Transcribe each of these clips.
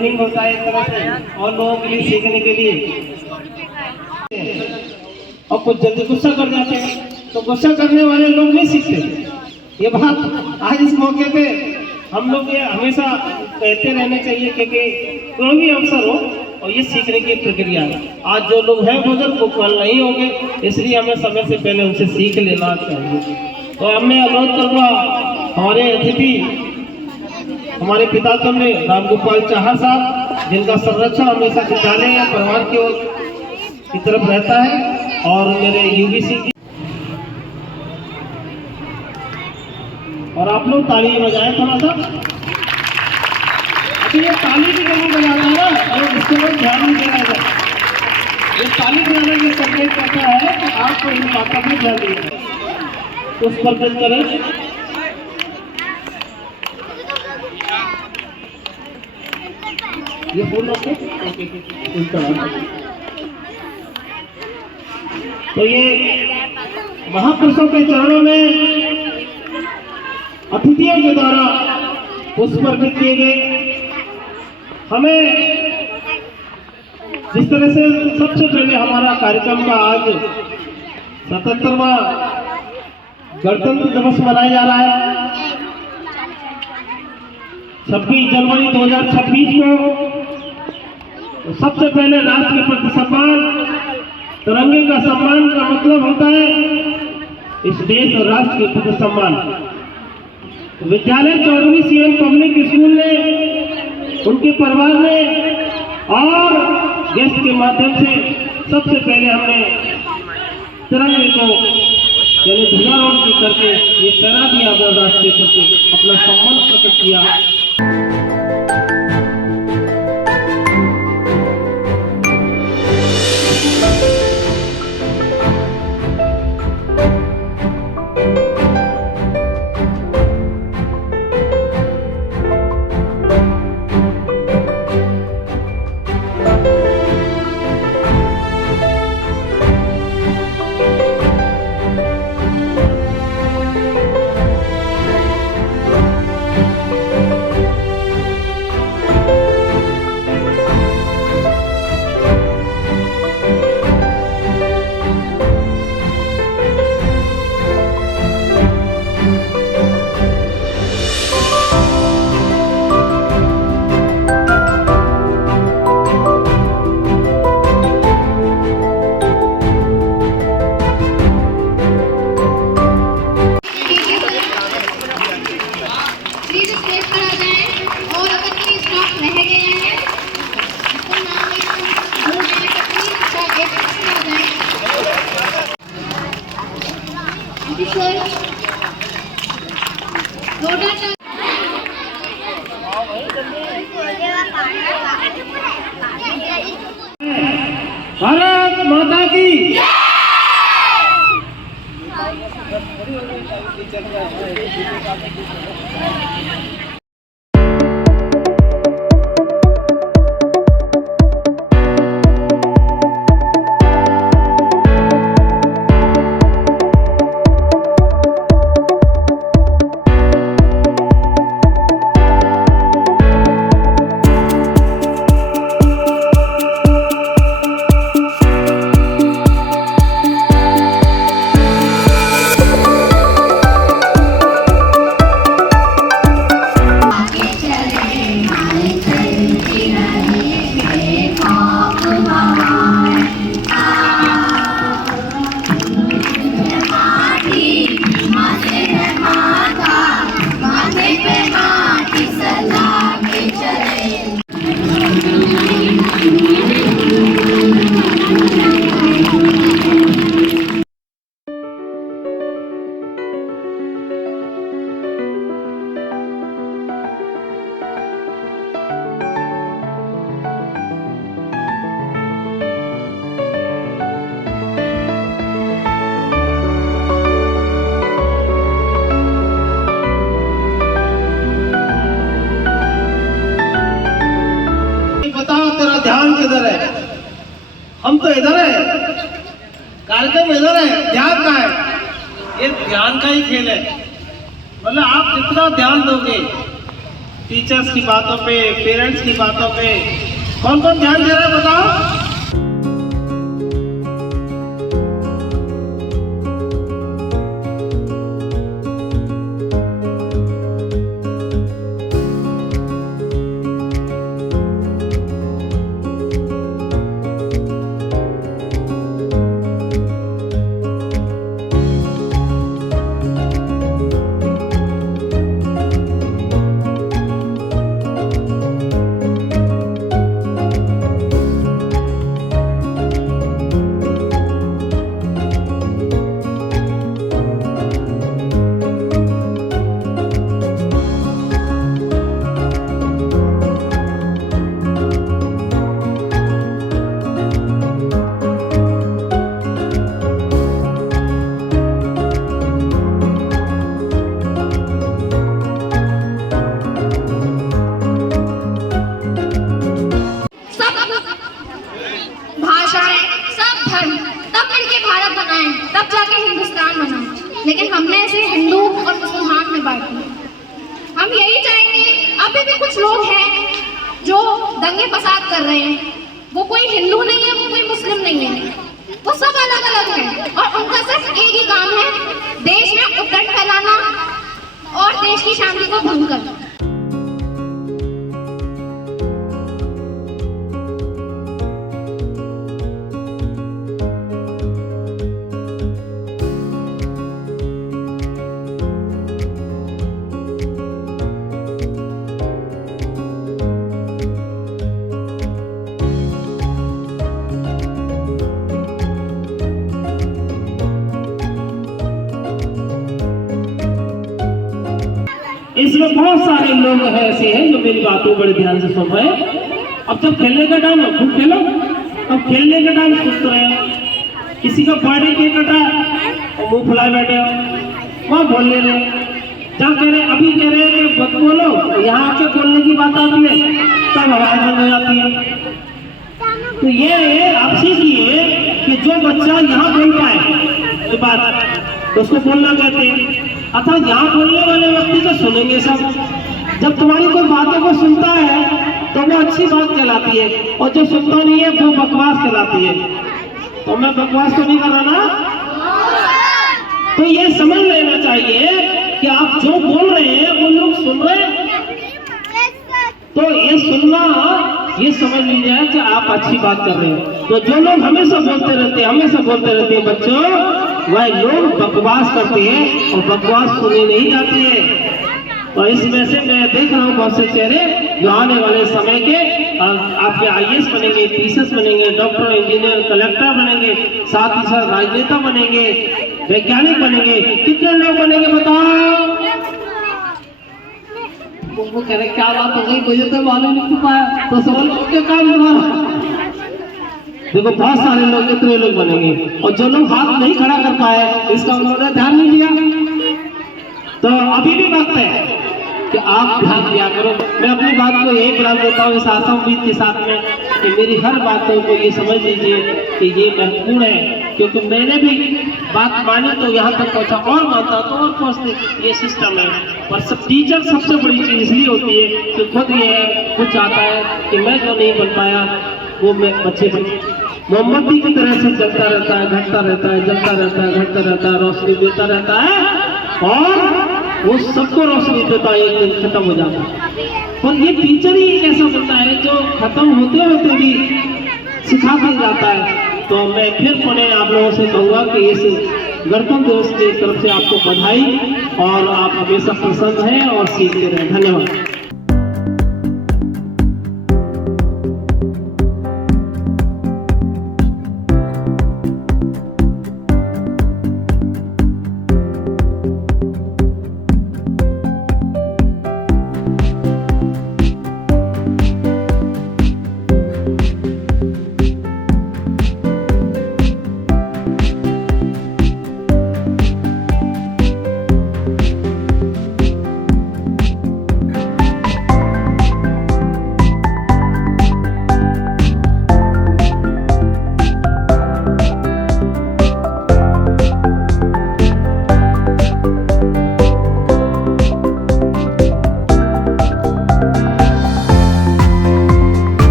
Training होता है एक तरह से और लोगों के लिए सीखने के लिए। और कुछ जल्दी गुस्सा कर जाते हैं, तो गुस्सा करने वाले लोग नहीं सीखते। ये बात आज इस मौके पे हम लोग ये हमेशा कहते रहने चाहिए कि कोई भी अवसर हो और ये सीखने की प्रक्रिया है। आज जो लोग हैं बुजुर्ग वो कल नहीं होंगे, इसलिए हमें समय से पहले उनसे सीख लेना चाहिए। तो मैं अनुरोध करूँगा हमारे अतिथि हमारे पिता तुल्य रामगोपाल चाहर साहब, जिनका संरक्षण हमेशा विद्यालय या परिवार की तरफ रहता है, और मेरे यूबीसी की, और आप लोग ताली बजाएं थोड़ा सा। अभी ये ताली भी कहीं बजाना है ना, और इसके बाद ध्यान नहीं देना है। ये ताली बजाने के संकेत करता है कि आपको इन बातों में ध्यान देना है, उस पर दिन करें। ये बोल रहे तो ये महापुरुषों के चरणों में अतिथियों के द्वारा पुष्प अर्पित किए गए। हमें जिस तरह से सबसे पहले हमारा कार्यक्रम का आज 77वां गणतंत्र दिवस मनाया जा रहा है। 26 जनवरी 2026 को तो सबसे पहले राष्ट्र के प्रति सम्मान, तिरंगे का सम्मान का मतलब होता है इस देश और राष्ट्र के प्रति सम्मान। विद्यालय 14वीं सीएम पब्लिक स्कूल ने, उनके परिवार ने और गेस्ट के माध्यम से सबसे पहले हमने तिरंगे को यानी ध्वजारोहण करके ये पहरा दिया, राष्ट्र के प्रति अपना सम्मान प्रकट किया। भारत माता की ध्यान किधर है? हम तो इधर है, कार्यक्रम इधर है, ध्यान कहाँ है? ये ध्यान का ही खेल है। मतलब आप जितना ध्यान दोगे टीचर्स की बातों पे, पेरेंट्स की बातों पे कौन कौन ध्यान दे रहा है बताओ। तब जाके हिंदुस्तान बना, लेकिन हमने इसे हिंदू और मुसलमान में बांट दिया। हम यही चाहेंगे, अभी भी कुछ लोग हैं जो दंगे फसाद कर रहे हैं, वो कोई हिंदू नहीं है, वो कोई मुस्लिम नहीं है, वो सब अलग अलग हैं और उनका सिर्फ एक ही काम है, देश में उद्दंड फैलाना और देश की शांति को भंग करना। इसमें बहुत सारे लोग ऐसे हैं जो मेरी बातों बड़े ध्यान से सुन रहे हैं। अब जब खेलने का टाइम है खूब खेलो, अब खेलने का टाइम सुनते रहे। किसी का बर्थडे केक कटा और मुंह फुलाए बैठे हो, वहाँ बोल ले रहे, जब कह रहे अभी कह रहे हैं कि मत बोलो, यहाँ आके बोलने की बात आती है तब आवाज बंद हो जाती है। तो ये आप सीखिए कि जो बच्चा यहाँ बोल पाए बात उसको बोलना कहते हैं, अर्थात यहाँ बोलने वाले व्यक्ति को सुनेंगे सब। जब तुम्हारी कोई बातों को सुनता है तो वो अच्छी बात कहलाती है, और जो सुनता नहीं है वो बकवास कहलाती है। तो मैं बकवास तो नहीं कर रहा ना? तो ये समझ लेना चाहिए कि आप जो बोल रहे हैं वो लोग सुन रहे हैं, तो ये सुनना, ये समझ लीजिए कि आप अच्छी बात कर रहे हैं। तो जो लोग हमेशा बोलते रहते हैं बच्चों, वह लोग बकवास करते हैं और बकवास सुनी नहीं जाती है। तो इसमें से मैं देख रहा हूँ बहुत से चेहरे जो आने वाले समय के आपके IAS बनेंगे, PCS बनेंगे, डॉक्टर, इंजीनियर, कलेक्टर बनेंगे, साथ ही साथ राजनेता बनेंगे, वैज्ञानिक बनेंगे। कितने लोग बनेंगे बताओ? वो कह रहे क्या बात हो गई, मुझे तो मालूम नहीं पाया, तो सवाल क्या काम तुम्हारा? देखो बहुत सारे लोग, इतने लोग बनेंगे, और जो लोग हाथ नहीं खड़ा कर पाए इसका उन्होंने ध्यान नहीं दिया। तो अभी भी वक्त है कि आप ध्यान दिया करो। मैं अपनी बात को यही बना देता हूँ इस आशा उम्मीद के साथ में कि मेरी हर बातों को ये समझ लीजिए कि ये महत्वपूर्ण है, क्योंकि मैंने भी बात मानी तो यहाँ तक पहुँचा, और मानता तो और पहुँचते, ये सिस्टम है। और सब टीचर सबसे बड़ी चीज़ इसलिए होती है कि खुद ये है, खुद चाहता है कि मैं जो नहीं बन पाया वो मैं बच्चे बने। मोमबत्ती की तरह से जलता रहता है, घटता रहता है, जलता रहता है, घटता रहता है, रोशनी देता रहता है, और वो सबको रोशनी देता है, एक दिन खत्म हो जाता है। और ये टीचर ही एक ऐसा होता है जो खत्म होते होते भी सिखा भी जाता है। तो मैं फिर पुनः आप लोगों से कहूँगा कि इस गणतंत्र दिवस की तरफ से आपको बधाई, और आप हमेशा प्रसन्न हैं और सीखते रहें। धन्यवाद।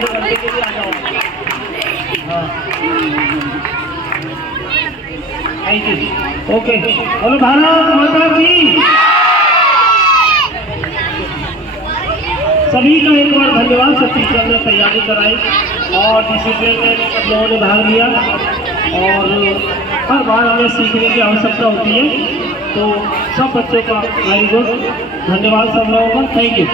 आधे घंटे के लिए आ जाओ। हाँ थैंक यू। ओके बोलो भारत माता की। सभी का एक बार धन्यवाद। छत्तीसगढ़ ने तैयारी कराई और डिसिप्लिन में सब लोगों ने भाग लिया और हर बार हमें सीखने की आवश्यकता होती है। तो सब बच्चों का वेरी गुड, धन्यवाद सब लोगों का, थैंक यू।